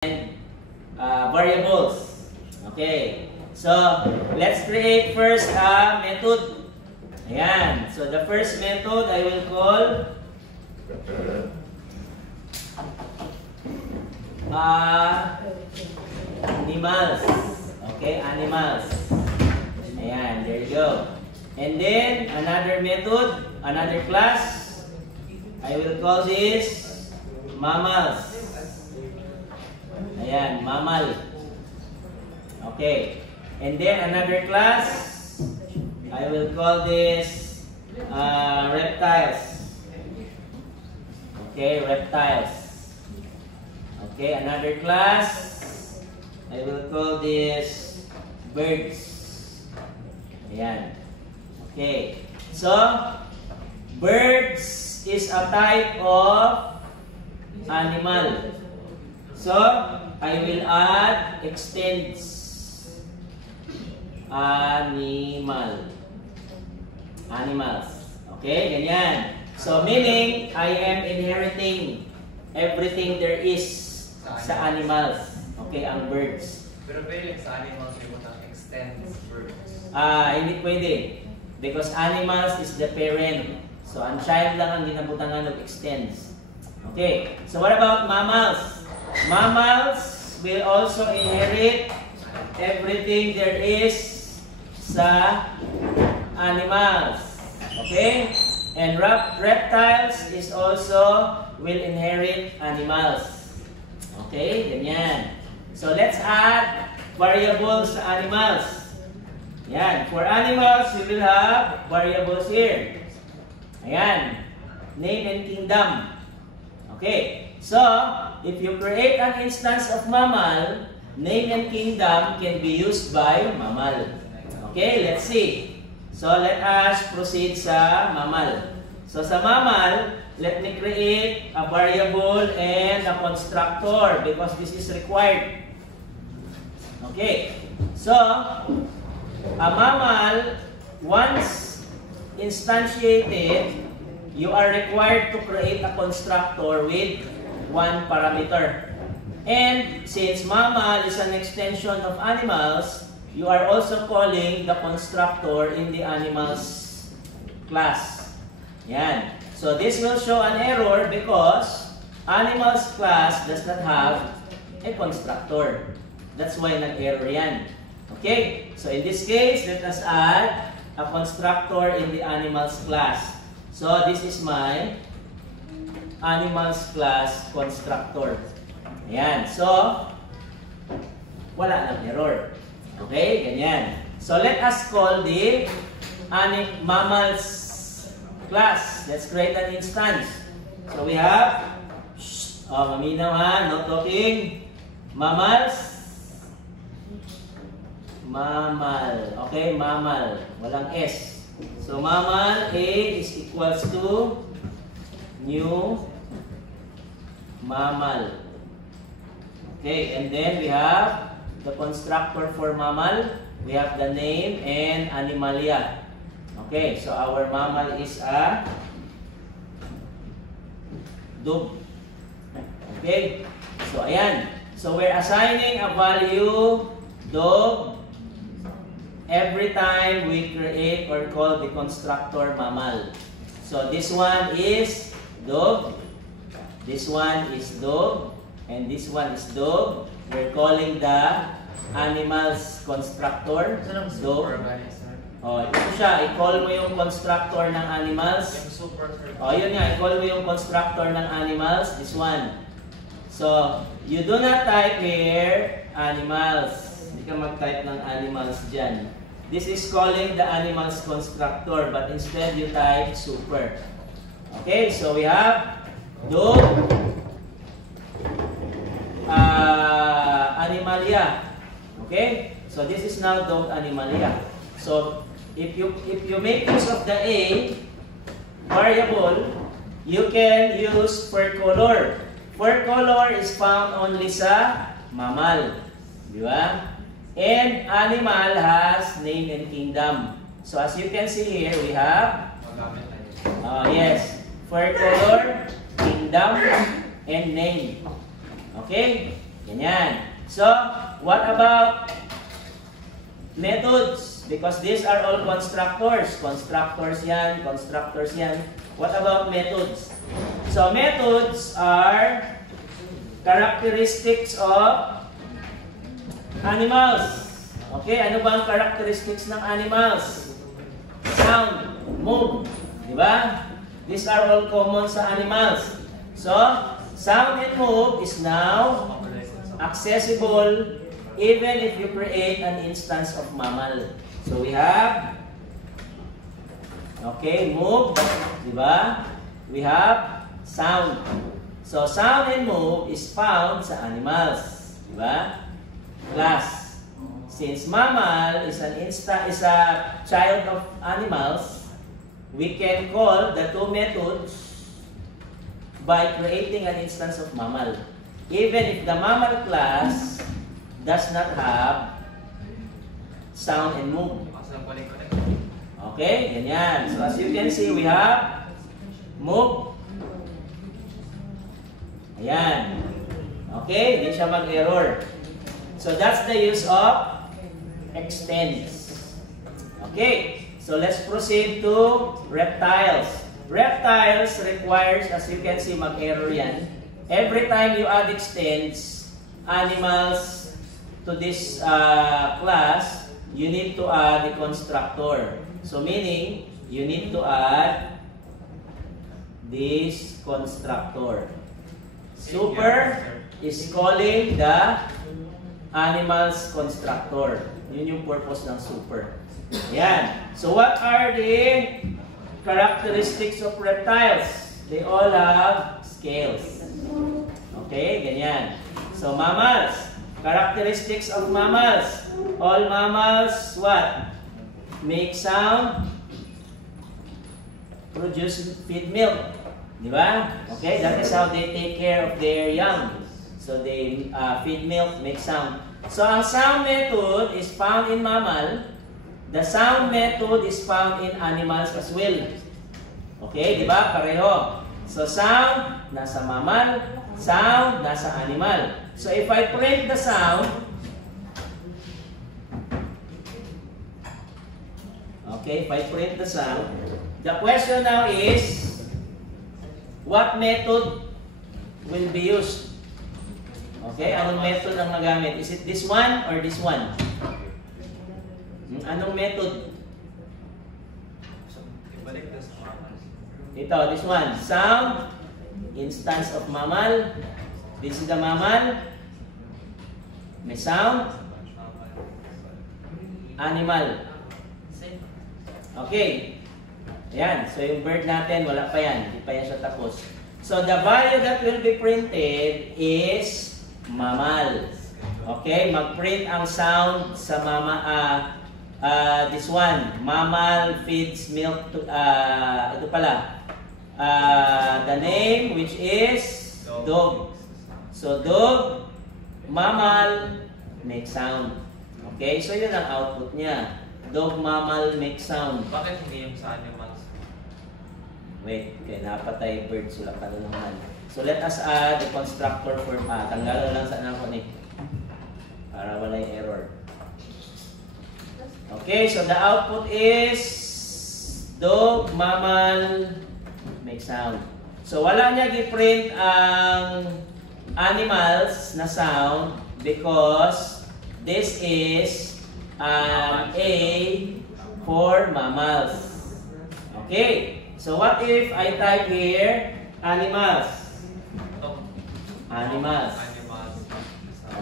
variables. Okay. So, let's create first a method. Ayan. So, the first method I will call animals. Okay, animals. Ayan, there you go. And then, another method, another class, I will call this mammals. Ayan, mammal. Okay. And then, another class, I will call this reptiles. Okay, reptiles. Okay, another class, I will call this birds. Ayan. Okay. So, birds is a type of animal. So, I will add extends. Animal. Animals. Okay, ganyan. So, meaning, I am inheriting everything there is sa animals. Okay, ang birds. Pero pwede sa animals, may butang extends birds. Hindi pwede. Because animals is the parent. So, ang child lang ang ginabutangan of extends. Okay, so what about mammals? Mammals will also inherit everything there is sa animals. Okay? And reptiles is also will inherit animals. Okay? Ganyan. So, let's add variables sa animals. Ayan. For animals, we will have variables here. Ayan. Name and kingdom. Okay. So, if you create an instance of mammal, name and kingdom can be used by mammal. Okay, let's see. So, let us proceed sa mammal. So, sa mammal, let me create a variable and a constructor because this is required. Okay. So, a mammal, once instantiated, you are required to create a constructor with one parameter. And since mammal is an extension of animals, you are also calling the constructor in the animals class. Yan. So this will show an error because animals class does not have a constructor. That's why nag-error yan. Okay? So in this case, let us add a constructor in the animals class. So this is my animals class constructor. Ayan. So, wala nang error. Okay? Ganyan. So let us call the mammals class. Let's create an instance. So we have, maminaw ha, no talking. Mammals. Mammal. Okay, mammal. Walang S. So, mammal A is equals to new mammal. Okay, and then we have the constructor for mammal. We have the name and animalia. Okay, so our mammal is a dog. Okay, so ayan. So, we're assigning a value dog every time we create or call the constructor mammal. So this one is dog, this one is dog, and this one is dog. We're calling the animals constructor dog. Oh, ito siya, i-call mo yung constructor ng animals. Oh, yun nga, i-call mo yung constructor ng animals, this one. So, you do not type here animals. Hindi ka mag-type ng animals dyan. This is calling the animals constructor, but instead you type super. Okay, so we have dog, animalia. Okay, so this is now dog animalia. So if you make use of the A variable, you can use per color. Per color is found only sa mammal, di ba? And animal has name and kingdom. So as you can see here, we have yes, for color, kingdom, and name. Okay? Ganyan. So, what about methods? Because these are all constructors. Constructors yan, constructors yan. What about methods? So, methods are characteristics of animals. Okay, ano ba ang characteristics ng animals? Sound, move, di ba? These are all common sa animals. So, sound and move is now accessible even if you create an instance of mammal. So, we have, okay, move, di ba? We have sound. So, sound and move is found sa animals, di ba? Class. Since mammal is a child of animals, we can call the two methods by creating an instance of mammal. Even if the mammal class does not have sound and move. Okay, ganyan. So as you can see, we have move. Ayan. Okay, hindi siya mag-error. So that's the use of extends. Okay, so let's proceed to reptiles. Reptiles requires, as you can see, mag-error yan. Every time you add extends animals to this class, you need to add a constructor. So meaning, you need to add this constructor. Super is calling the animals constructor. Yun yung purpose ng super. Yan. So what are the characteristics of reptiles? They all have scales. Okay, ganyan. So mammals. Characteristics of mammals. All mammals, what? Make sound, produce, feed milk. Di ba? Okay, that is how they take care of their young. So they feed milk, make sound. So ang sound method is found in mammal. The sound method is found in animals as well. Okay, di ba? Pareho. So sound, nasa mammal. Sound, nasa animal. So if I print the sound, okay, if I print the sound, the question now is, what method will be used? Okay, anong method ang nagamit? Is it this one or this one? Anong method? Ito, this one. Sound, instance of mammal. This is the mammal. May sound. Animal. Okay. Ayan. So yung bird natin, wala pa yan. Hindi pa yan siya tapos. So the value that will be printed is mammal. Okay? Mag-print ang sound sa this one. Mammal feeds milk to, ito pala. The name which is dog. So dog, mammal, make sound. Okay? So yun ang output niya. Dog, mammal, make sound. Bakit hindi yung sa animals? Wait, okay, napatay bird sila pa naman. So let us add the constructor for tanggalan lang sa ako ni para wala yung error. Okay, so the output is dog, mammal, make sound. So wala niya gi-print ang animals na sound because this is A for mammals. Okay, so what if I type here animals? Animals.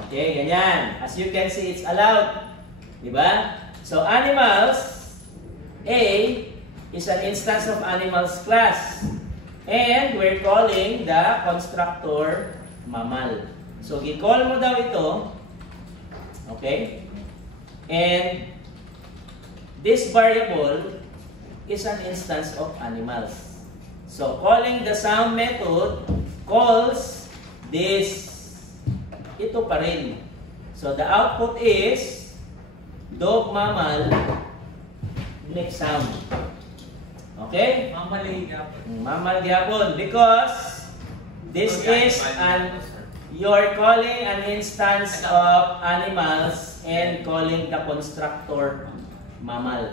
Okay, ganyan. As you can see, it's allowed. Diba? So animals, A is an instance of animals class. And we're calling the constructor mammal. So, gi-call mo daw ito. Okay? And this variable is an instance of animals. So, calling the sound method calls this. Ito pa rin. So, the output is dog, mammal, make sound. Okay? Mammal Mammal gyapon because this is an you're calling an instance of animals and calling the constructor mammal.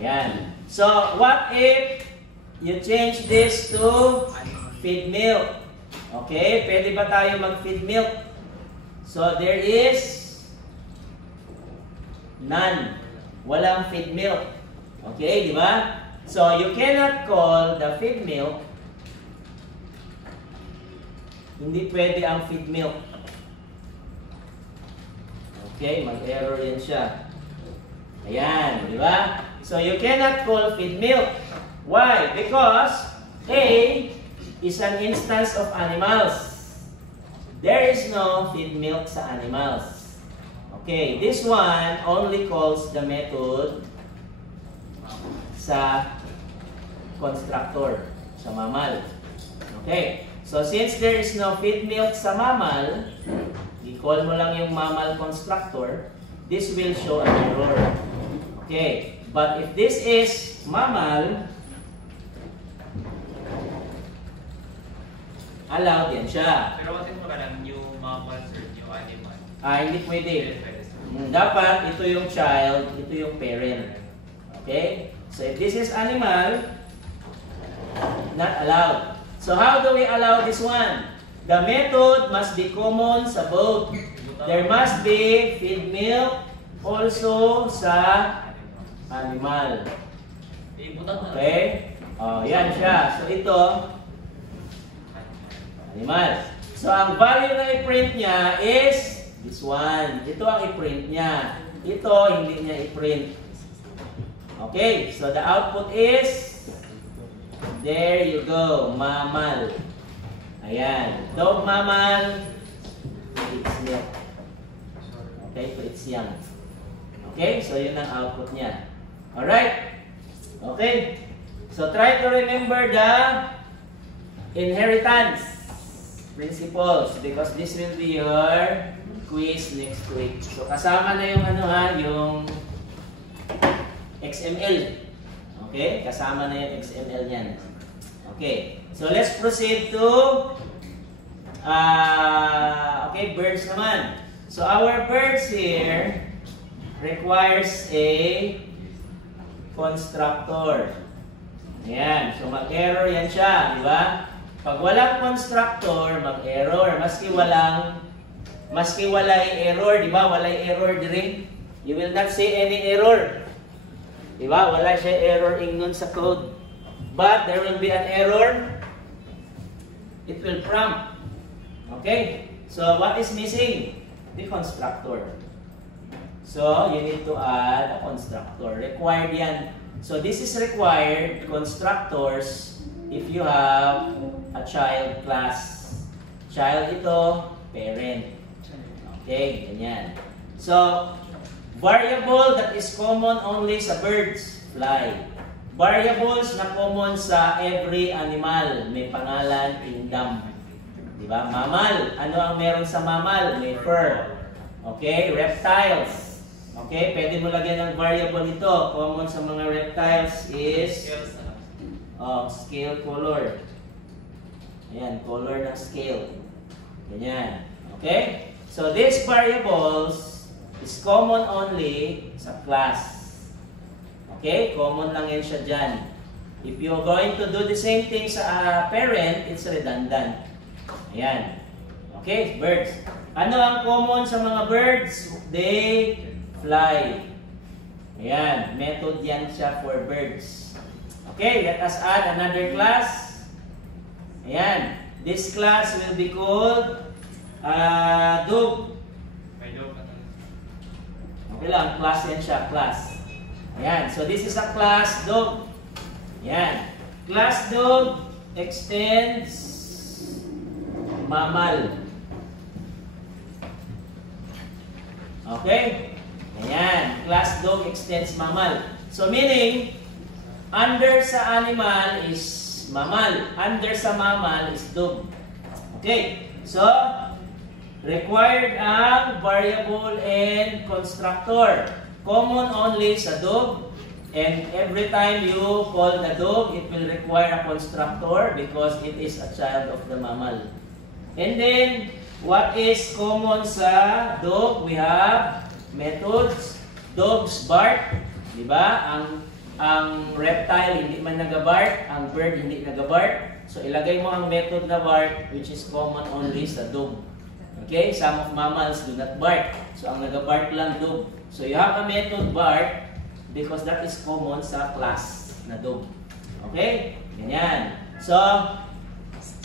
Yan. So, what if you change this to feed milk? Okay, pwede ba tayo mag-feed milk? So, there is none. Walang feed milk. Okay, di ba? So, you cannot call the feed milk. Hindi pwede ang feed milk. Okay, mag-error yan siya. Ayan, di ba? So, you cannot call feed milk. Why? Because A is an instance of animals. There is no feed milk sa animals. Okay, this one only calls the method sa constructor, sa mammal. Okay, so since there is no feed milk sa mammal, i-call mo lang yung mammal constructor, this will show an error. Okay, but if this is mammal, allowed yan siya. Pero what if parang new mammals or new animal? Hindi pwede. Hindi pwede. Dapat ito yung child, ito yung parent. Okay? So if this is animal, not allowed. So how do we allow this one? The method must be common sa both. There must be feed milk also sa animal. Okay? Oh, yan siya. So ito, animal. So ang value na i-print niya is this one. Ito ang i-print niya. Ito, hindi niya i-print. Okay, so the output is, there you go, mammal. Ayan. Dog mammal, it's milk. Okay, so it's young. Okay, so yun ang output niya. Alright? Okay. So try to remember the inheritance principles because this will be your quiz next week. So kasama na yung yung XML. Okay? Kasama na yung XML niyan. Okay. So let's proceed to okay, birds naman. So our birds here requires a constructor. Ayan. So mag-error yan siya, di ba? Pag walang constructor, mag-error. Maski walay error, di ba? Walay error din. You will not see any error. Di ba? Wala siya error ingnon sa code. But there will be an error. It will prompt. Okay? So what is missing? The constructor. So you need to add a constructor. Required yan. So this is required constructors if you have a child class. Child ito, parent. Okay, ganyan. So, variable that is common only sa birds, fly. Variables na common sa every animal, may pangalan, kingdom. Diba? Mammal. Ano ang meron sa mammal? May fur. Okay, reptiles. Okay, pwede mo lagyan ng variable ito. Common sa mga reptiles is scale color. Ayan, color ng scale. Ganyan. Okay? So, these variables is common only sa class. Okay? Common lang yan siya dyan. If you're going to do the same thing sa parent, it's redundant. Ayan. Okay? Birds. Ano ang common sa mga birds? They fly. Ayan. Method yan siya for birds. Okay? Let us add another class. Ayan. This class will be called dog. Okay lang. Class yan siya. Class. Ayan. So, this is a class dog. Ayan. Class dog extends mammal. Okay? Ayan. Class dog extends mammal. So, meaning, under sa animal is mammal. Under sa mammal is dog. Okay? So, required ang variable and constructor. Common only sa dog. And every time you call the dog, it will require a constructor because it is a child of the mammal. And then, What is common sa dog? We have methods. Dogs bark, di ba? Ang reptile hindi man nag-bark, ang bird hindi nag-bark. So ilagay mo ang method na bark which is common only sa dog. Okay? Some of mammals do not bark. So ang nag-bark lang dog. So you have a method bark because that is common sa class na dog. Okay? Ganyan. So,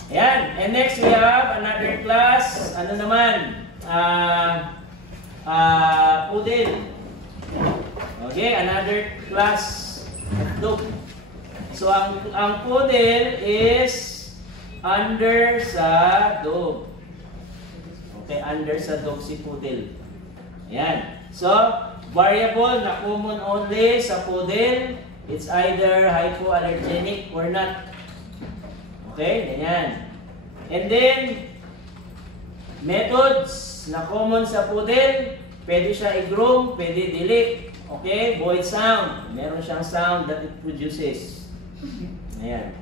ayan. And next we have another class. Ano naman? Poodle. Okay, another class of dog. So, ang poodle is under sa dog. Okay, under sa dog si poodle. Ayan. So, variable na common only sa poodle, it's either hypoallergenic or not. Okay, ganyan. And then, methods na common sa poodle, pwede siya i-groom, pwede delete. Okay, void sound. Meron siyang sound that it produces. Ayan.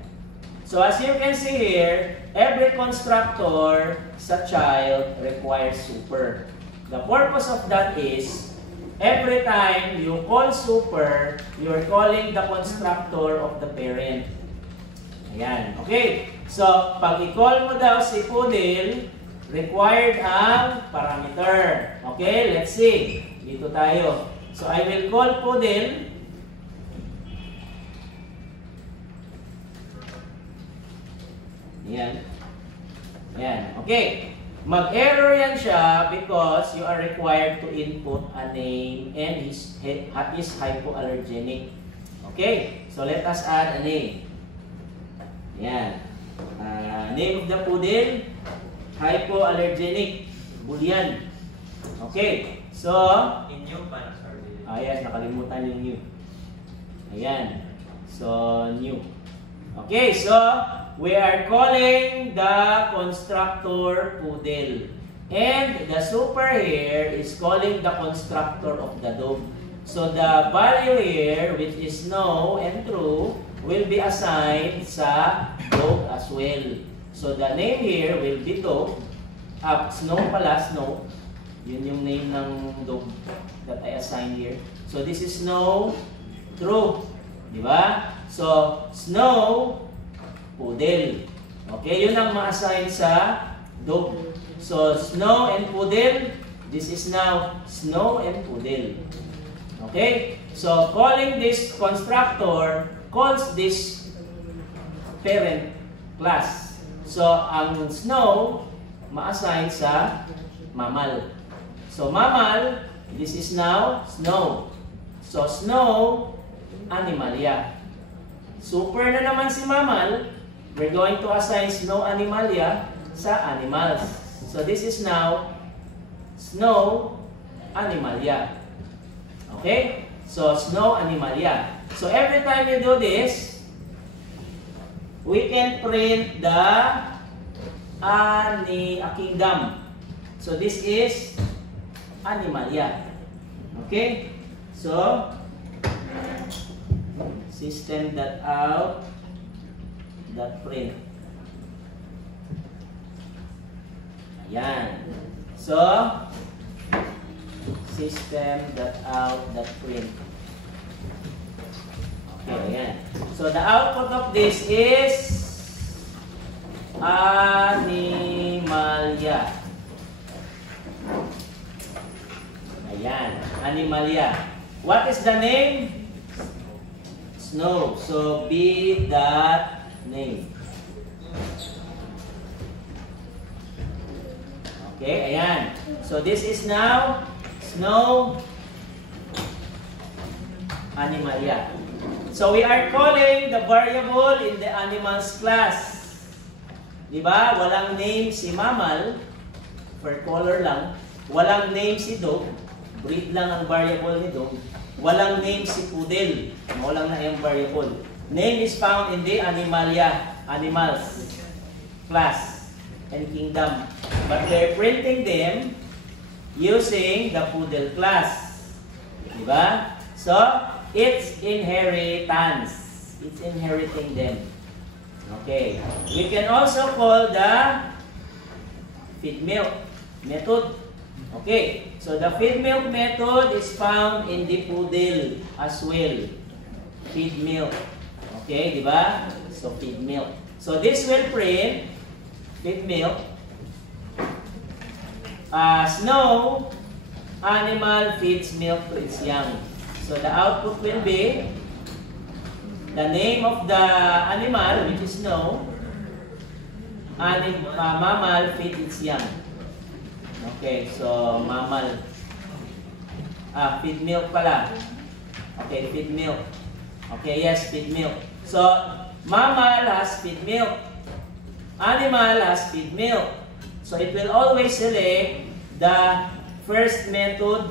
So as you can see here, every constructor sa child requires super. The purpose of that is, every time you call super, you're calling the constructor of the parent. Ayan. Okay. So, pag i-call mo daw si poodle, required ang parameter. Okay, let's see. Dito tayo. So, I will call poodle. Yan. Yan. Okay. Mag-error yan siya because you are required to input a name and is hypoallergenic. Okay. So, let us add a name. Yan. Name of the poodle, hypoallergenic. Boolean. Okay. So, Inyo para sa ayan, nakalimutan yung new. Ayan. So, new. Okay, so, we are calling the constructor poodle. And the super here is calling the constructor of the dog. So, the value here, which is no and true, will be assigned sa dog as well. So, the name here will be dog. Snow pala, snow. Yun yung name ng dog that I assigned here. So, this is snow, true. Di ba? So, snow, poodle. Okay, yun ang ma-assign sa dog. So, snow and poodle, this is now snow and poodle. Okay? So, calling this constructor calls this parent class. So, ang snow, ma-assign sa mammal. So, mammal, this is now snow. So, snow, animalia. Super na naman si mammal, we're going to assign snow animalia sa animals. So, this is now snow animalia. Okay? So, snow animalia. So, every time you do this, we can print the kingdom. So, this is animalia. Okay? So, system.out.print. Ayan. So, system.out.print. Okay, ayan. So, the output of this is animalia. Ayan, animalia. What is the name? Snow. So, be that name. Okay, ayan. So, this is now snow animalia. So, we are calling the variable in the animals class. Diba? Walang name si mammal. Per color lang. Walang name si dog. Breed lang ang variable ni dog. Walang name si poodle. Walang na yung variable. Name is found in the animalia, animals class and kingdom. But we're printing them using the poodle class. Diba? So, it's inheritance. It's inheriting them. Okay. We can also call the feed milk. method. Okay, so the feed milk method is found in the poodle as well. Feed milk. Okay, di ba? So feed milk. So this will print feed milk as no animal feeds milk to its young. So the output will be the name of the animal, which is no mammal feeds its young. Okay, so mammal. Feed milk pala. Okay, feed milk. Okay, yes, feed milk. So, mammal has feed milk. Animal has feed milk. So, it will always select the first method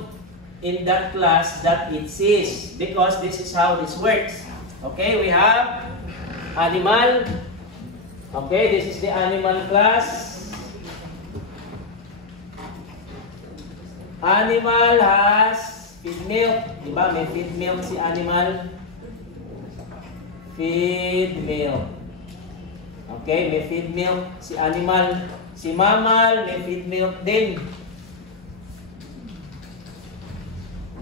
in that class that it sees, because this is how this works. Okay, we have animal. Okay, this is the animal class. Animal has feed milk. Diba? May feed milk si animal. Feed milk. Okay, may feed milk si animal. Si mammal, may feed milk din.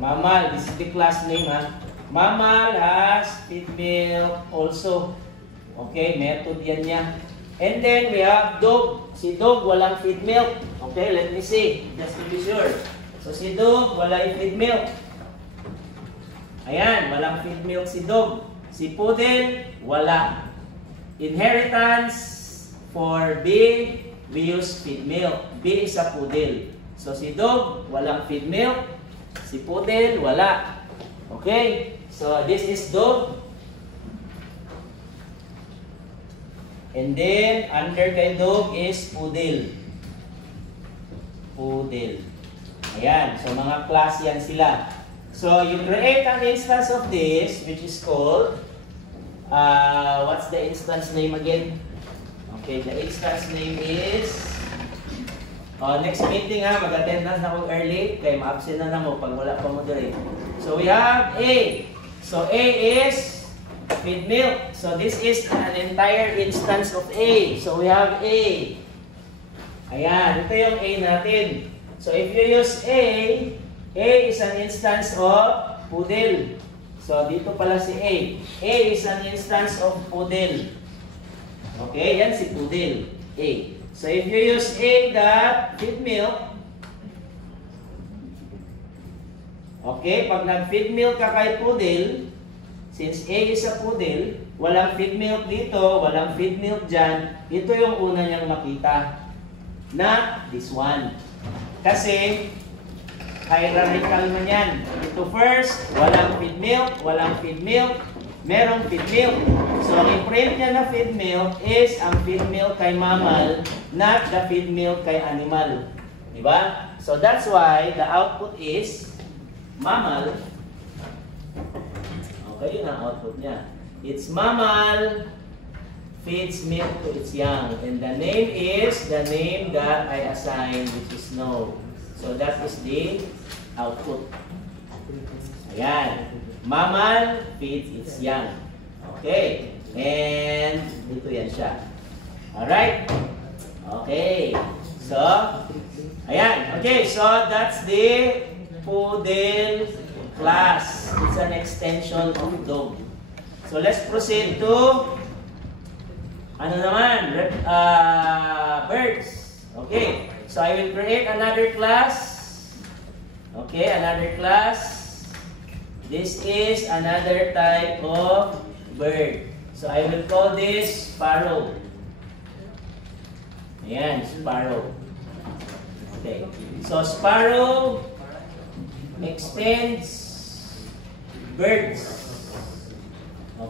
Mammal, this is the class name ha. Mammal has feed milk also. Okay, method yan niya. And then we have dog. Si dog walang feed milk. Okay, let me see. Just to be sure. So si dog, wala i-feed milk. Ayan, walang feed milk si dog. Si poodle, wala. Inheritance for B, we use feed milk. B is a poodle. So si dog, walang feed milk. Si poodle, wala. Okay, so this is dog. And then, under kay dog is poodle. Poodle. Ayan, so mga class yan sila. So you create an instance of this, which is called, what's the instance name again? Okay, the instance name is, next meeting ha, mag-attendance na ako early, kaya ma-absent na mo pag wala pa mo dito. So we have A. So A is feed milk. So this is an entire instance of A. So we have A. Ayan, ito yung A natin. So if you use A is an instance of poodle. So dito pala si A. A is an instance of poodle. Okay, yan si poodle. A. So if you use A dot feed milk, okay, pag nag-feed milk ka kay poodle, since A is a poodle, walang feed milk dito, walang feed milk dyan, ito yung una niyang makita. Not this one. Kasi, hierarchical man yan. Ito first, walang feed milk, merong feed milk. So, ang i-print niya na feed milk is ang feed milk kay mammal, not the feed milk kay animal. Diba? So, that's why the output is mammal. Okay, yun ang output niya. It's mammal feeds milk to its young. And the name is the name that I assigned, which is no. So that is the output. Ayan. Mammal feeds its young. Okay. And dito yan siya. Alright. Okay. So, ayan. Okay, so that's the poodle class. It's an extension of dog. So let's proceed to ano naman? Birds. Okay. So I will create another class. Okay, another class. This is another type of bird. So I will call this sparrow. Ayan, sparrow. Okay. So sparrow extends birds.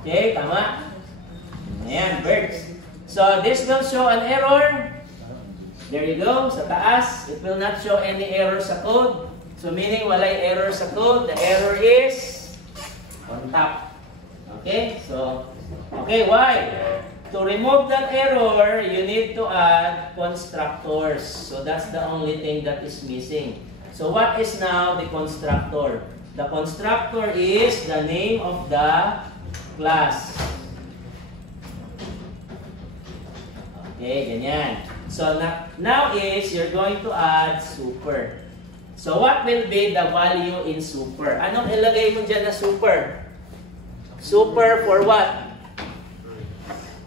Okay, tama? Ayan, birds. So this will show an error. There you go, sa taas. It will not show any error sa code. So meaning walay error sa code. The error is on top. Okay, so, okay, why? To remove that error, you need to add constructors. So that's the only thing that is missing. So what is now the constructor? The constructor is the name of the class. Okay, ganyan. So now is you're going to add super. So what will be the value in super? Anong ilagay mo dyan na super? Super for what?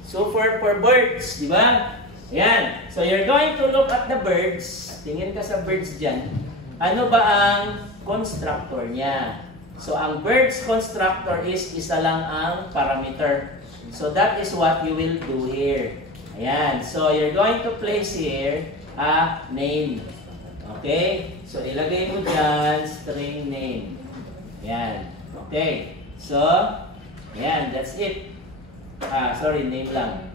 Super for birds, di ba? Yan. So you're going to look at the birds. Tingin ka sa birds dyan. Ano ba ang constructor niya? So ang birds constructor is isa lang ang parameter. So that is what you will do here. Ayan. So you're going to place here a name. Okay? So ilagay mo dyan string name. Ayan. Okay. So, ayan. That's it. Sorry, name lang.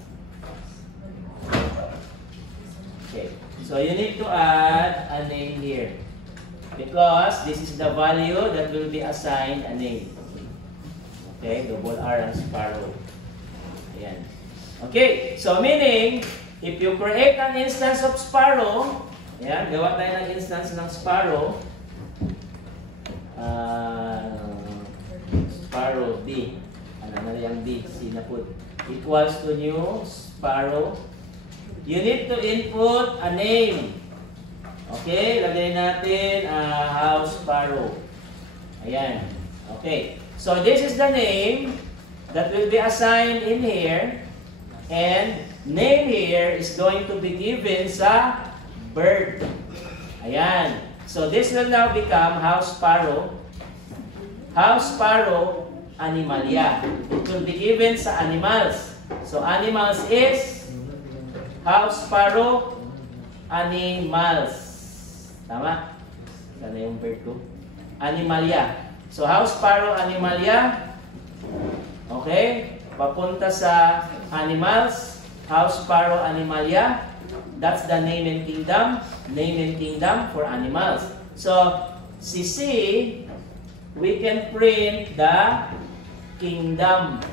Okay. So you need to add a name here. Because this is the value that will be assigned a name. Okay, double R ang sparrow. Ayan. Okay, so meaning, if you create an instance of sparrow, ayan, gawa tayo ng instance ng sparrow. Sparrow D. Ano na yung D? Sinaput. Equals to new sparrow. You need to input a name. Okay, lagay natin house sparrow. Ayan. Okay. So this is the name that will be assigned in here. And name here is going to be given sa bird. Ayan. So this will now become house sparrow. House sparrow animalia. It will be given sa animals. So animals is house sparrow animals. Tama? Sana yung bird ko. Animalia. So, house sparrow animalia. Okay? Papunta sa animals. House sparrow animalia. That's the name and kingdom. Name and kingdom for animals. So, si C, we can print the kingdom.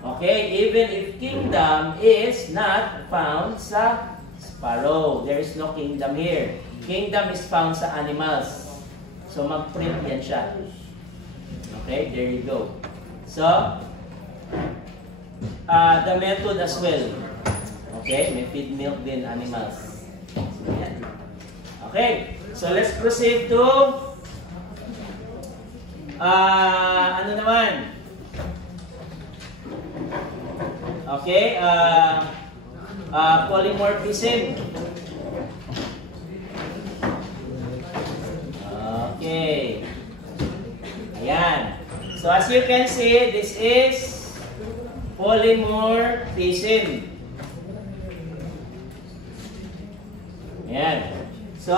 Okay? Even if kingdom is not found sa sparrow. There is no kingdom here. Kingdom is found sa animals. So, mag-print yan siya. Okay, there you go. So, the method as well. Okay, may feed milk din animals. Yan. Okay, so let's proceed to ano naman? Okay, polymorphism. Okay. Ayan. So as you can see, this is polymorphism. Ayan. So,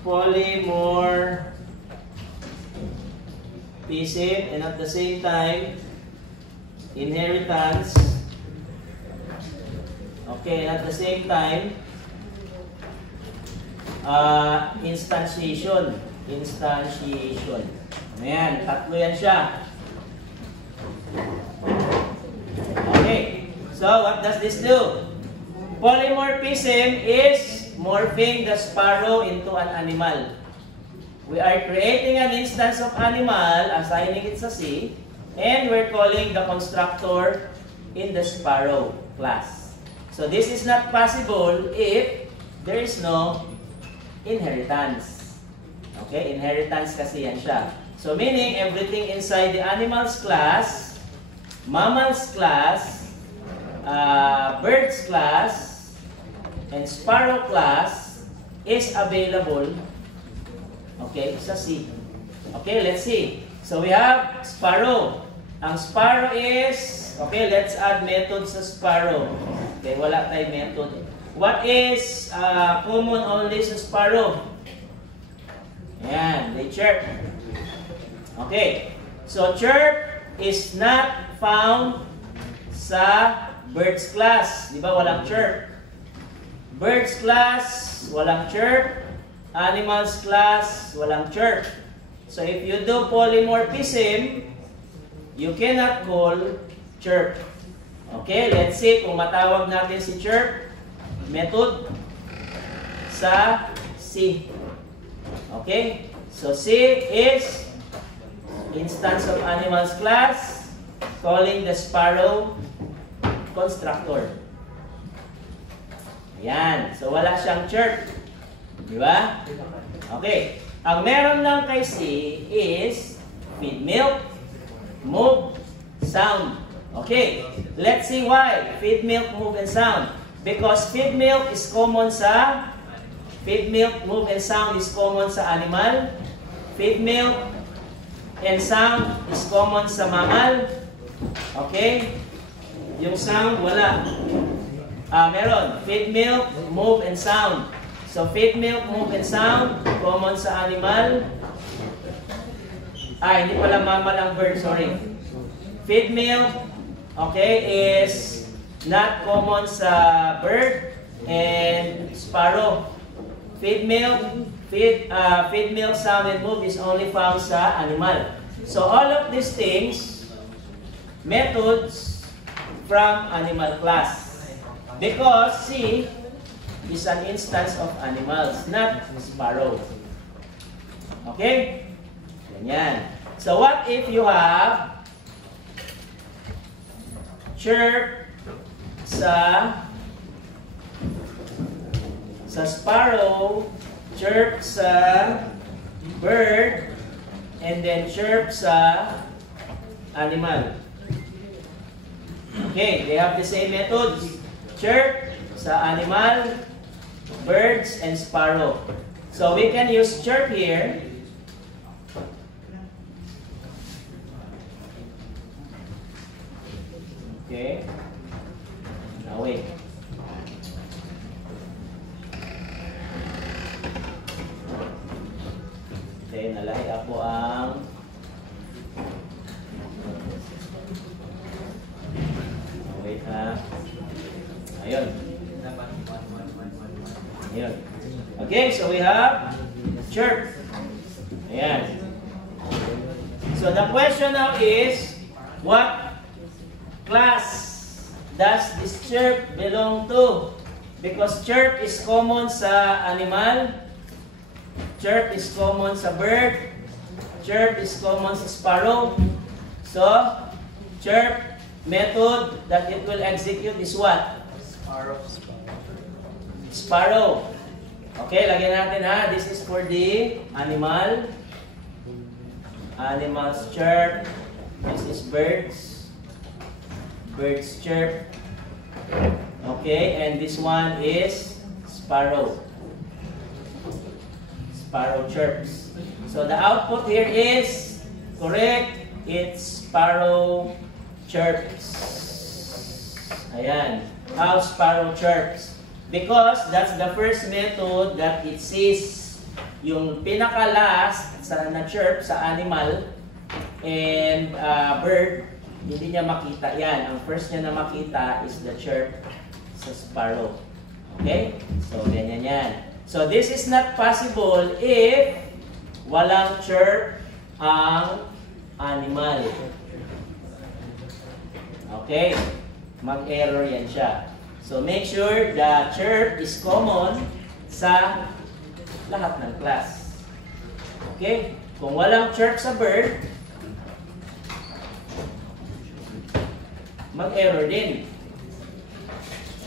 polymorphism and at the same time, inheritance. Okay, and at the same time, instantiation. Instantiation. Ayan, tatlo yan siya. Okay, so what does this do? Polymorphism is morphing the sparrow into an animal. We are creating an instance of animal, assigning it sa C, and we're calling the constructor in the sparrow class. So this is not possible if there is no inheritance. Okay, inheritance kasi yan siya. So meaning everything inside the animals class, mammals class, birds class, and sparrow class is available, okay, sa C. Okay, let's see. So we have sparrow. Ang sparrow is, okay, let's add method sa sparrow. Okay, wala tayong method. What is common only sa sparrow? Ayan, they chirp. Okay, so chirp is not found sa birds class. Di ba walang chirp? Birds class, walang chirp. Animals class, walang chirp. So if you do polymorphism, you cannot call chirp. Okay, let's see kung matawag natin si chirp method sa C. Okay, so C is instance of animals class calling the sparrow constructor. Ayan. So, wala siyang chirp. Di ba? Okay. Ang meron lang kay C is feed milk, move, sound. Okay. Let's see why. Feed milk, move, and sound. Because feed milk is common sa feed milk, move, and sound is common sa animal. Feed milk and sound is common sa mammal. Okay? Yung sound, wala. Meron. Feed milk, move, and sound. So, feed milk, move, and sound, common sa animal. Hindi pala mammal ang bird, sorry. Feed milk, okay, is not common sa bird and sparrow. Feed milk, feed milk, sound, and move is only found sa animal. So, all of these things, methods from animal class. Because C is an instance of animals, not sparrow. Okay? Ganyan. So what if you have chirp sa sparrow, chirp sa bird, and then chirp sa animal? Okay, they have the same methods. Chirp sa animal, birds, and sparrow. So we can use chirp here. Okay. Now wait. Okay, nalahi ako ang wait ha. Ayun. Ayun. Okay, so we have chirp. Ayan. So the question now is, what class does this chirp belong to? Because chirp is common sa animal, chirp is common sa bird, chirp is common sa sparrow. So, chirp method that it will execute is what? Sparrow. Okay, lagyan natin ha. This is for the animal. Animals chirp. This is birds. Birds chirp. Okay, and this one is sparrow. Sparrow chirps. So the output here is correct. It's sparrow chirps. Ayan. How sparrow chirps. Because that's the first method that it sees. Yung pinaka-last na chirp sa animal and bird, hindi niya makita yan. Ang first niya na makita is the chirp sa sparrow. Okay? So, ganyan yan. So, this is not possible if walang chirp ang animal. Okay? Mag-error yan siya. So, make sure the chirp is common sa lahat ng class. Okay? Kung walang chirp sa bird, mag-error din.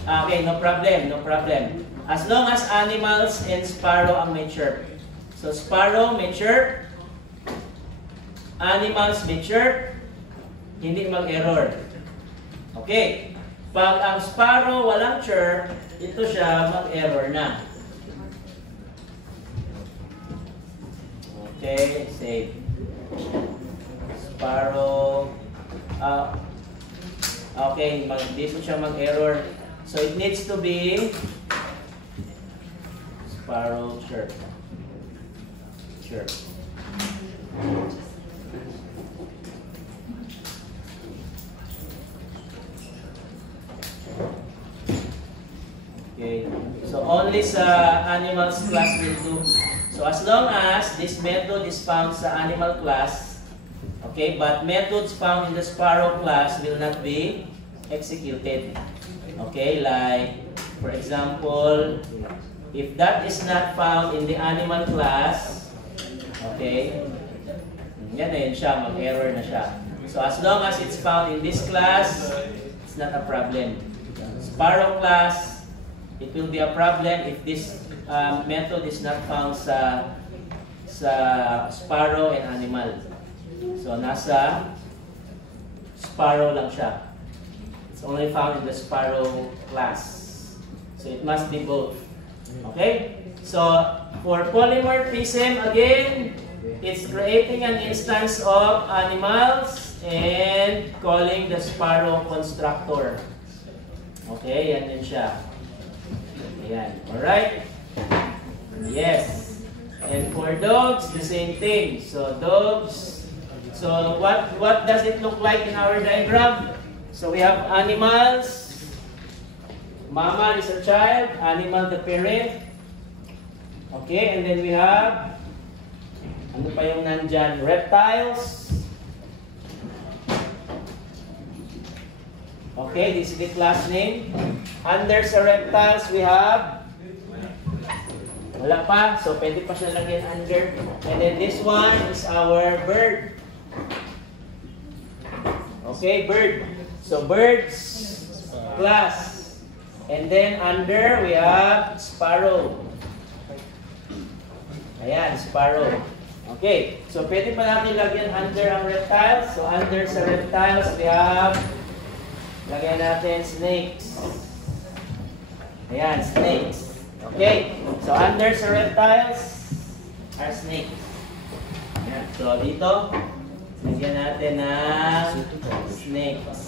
Okay, no problem, no problem. As long as animals and sparrow ang may chirp. So, sparrow may chirp, animals may chirp, hindi mag-error. Okay. Pag ang sparrow walang chirp, ito siya mag-error na. Okay, save. Sparrow. Okay, dito siya mag-error. So it needs to be sparrow chirp. Chirp. Okay. So only sa animals class will do. So as long as this method is found sa animal class, okay, but methods found in the sparrow class will not be executed. Okay, like for example, if that is not found in the animal class, okay, yan na yun siya, mag-error na siya. So as long as it's found in this class, it's not a problem. Sparrow class, it will be a problem if this method is not found sa sparrow and animal. So nasa sparrow lang siya. It's only found in the sparrow class. So it must be both. Okay? So for polymorphism, again, it's creating an instance of animals and calling the sparrow constructor. Okay, yan din siya. Ayan. Alright? Yes. And for dogs, the same thing. So dogs, so what does it look like in our diagram? So we have animals, mammal is a child, animal the parent. Okay, and then we have, ano pa yung nandyan? Reptiles. Okay, this is the class name. Under sa reptiles, we have, wala pa, so pwede pa siya lagyan under. And then this one is our bird. Okay, bird. So birds class. And then under, we have sparrow. Ayan, sparrow. Okay, so pwede pa natin lagyan under ang reptiles. So under sa reptiles, we have, lagyan natin snakes. Ayan, snakes. Okay, so under sa reptiles are snakes. Ayan, so dito, lagyan natin ng snakes.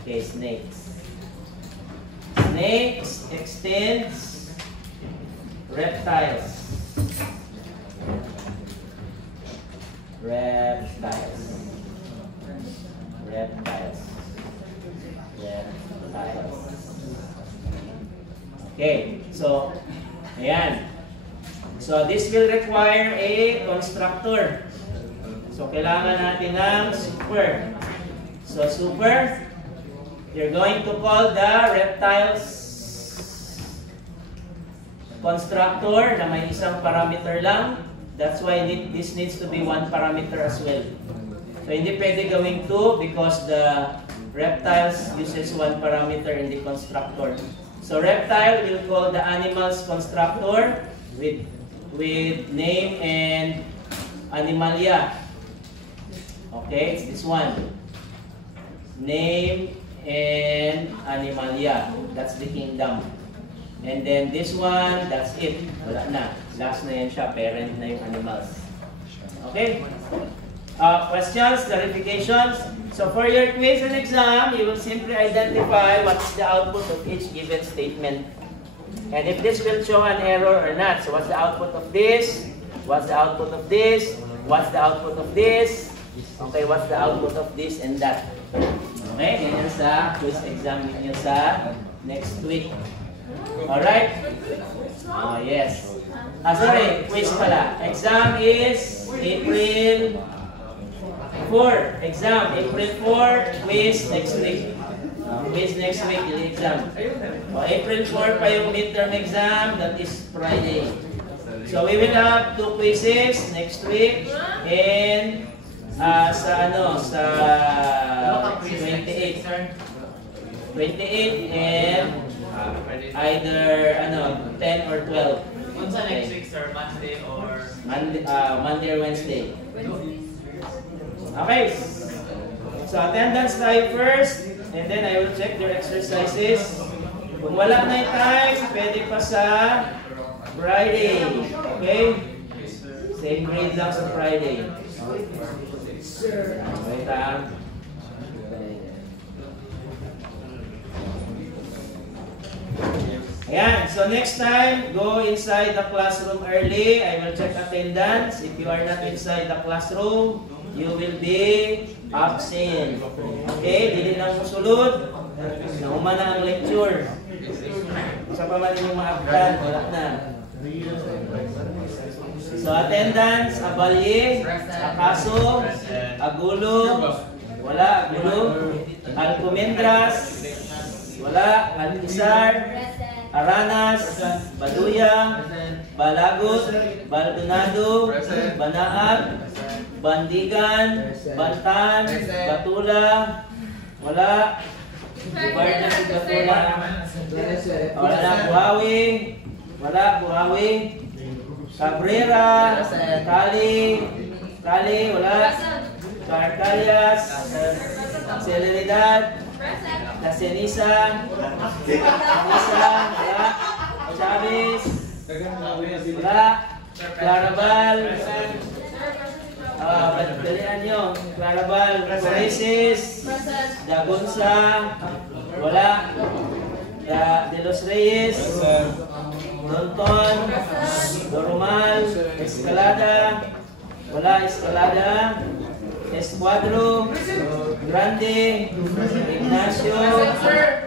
Okay, snakes. Snakes extends reptiles. Reptiles. Reptiles. Reptiles. Okay, so, ayan. So, this will require a constructor. So, kailangan natin ng super. So, super, you're going to call the reptiles constructor na may isang parameter lang. That's why this needs to be one parameter as well. So, hindi pwede gawing 2 because the reptiles uses one parameter in the constructor. So, reptile will call the animal's constructor with name and animalia. Okay, it's this one. Name and animalia. That's the kingdom. And then this one, that's it. Wala na. Last na yan siya. Parent na yung animals. Okay? Questions, clarifications? So for your quiz and exam, you will simply identify what's the output of each given statement. And if this will show an error or not. So what's the output of this? What's the output of this? What's the output of this? Okay, what's the output of this and that? Okay, ganyan sa quiz exam ninyo sa next week. Alright? Oh, yes. Sorry, quiz pala. Exam is April 4. Exam, April 4. Quiz next week. Quiz next week, yung exam. April 4 pa yung midterm exam. That is Friday. So we will have 2 quizzes next week. And sa 28 and either 10 or 12. What's the next week, sir? Monday or Monday or Wednesday. Okay. So attendance tayo first, and then I will check your exercises. Kung wala na yung time, pwede pa sa Friday. Okay? Same grade lang sa Friday. Wait lang. Ayan, so next time, go inside the classroom early. I will check attendance. If you are not inside the classroom, you will be absent. Okay, dili lang musulod. Nauma na ang lecture. Sa pa man yung maabtan, wala na. So attendance, Abalye, Akaso, Agulo, wala, Agulo, Alcomendras, wala, Altisar, Aranas, Baduya, Balagot, Baldonado, Banaag, Bandigan, Bantan, Batula, wala, Guard na si Kapula. Wala Buhawi. Wala Buhawi. Cabrera. Kali. Wala. Carcalias. Celeridad. Casenisa. Wala. Chavez. Wala. Clarabal. Dalian nyo. Clarabal. Coreses. Dagonza. Wala. De Los Reyes. Donton. Dorumal. Escalada. Wala. Escalada. Escuadro. Grande. Ignacio.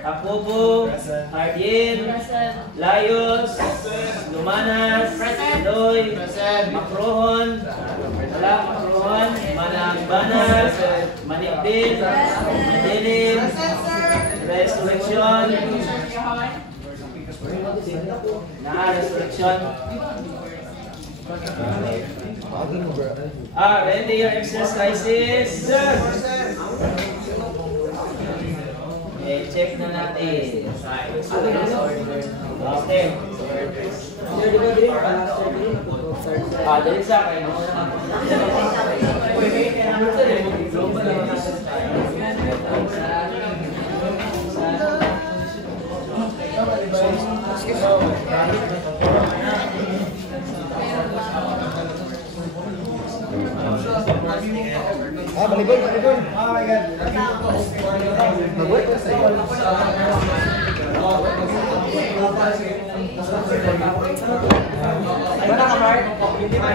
Jacobo. Ardiel. Layos. Lumanas. Eloy. Macrohon. Wala. Macrohon. Managbanas. Manipil. Manilin. Resurrection. Resurrection. Ready your exercises? Check na natin. Okay. Dali sa akin. Balibol. Oh my God. Mana kamar? Hindi ba?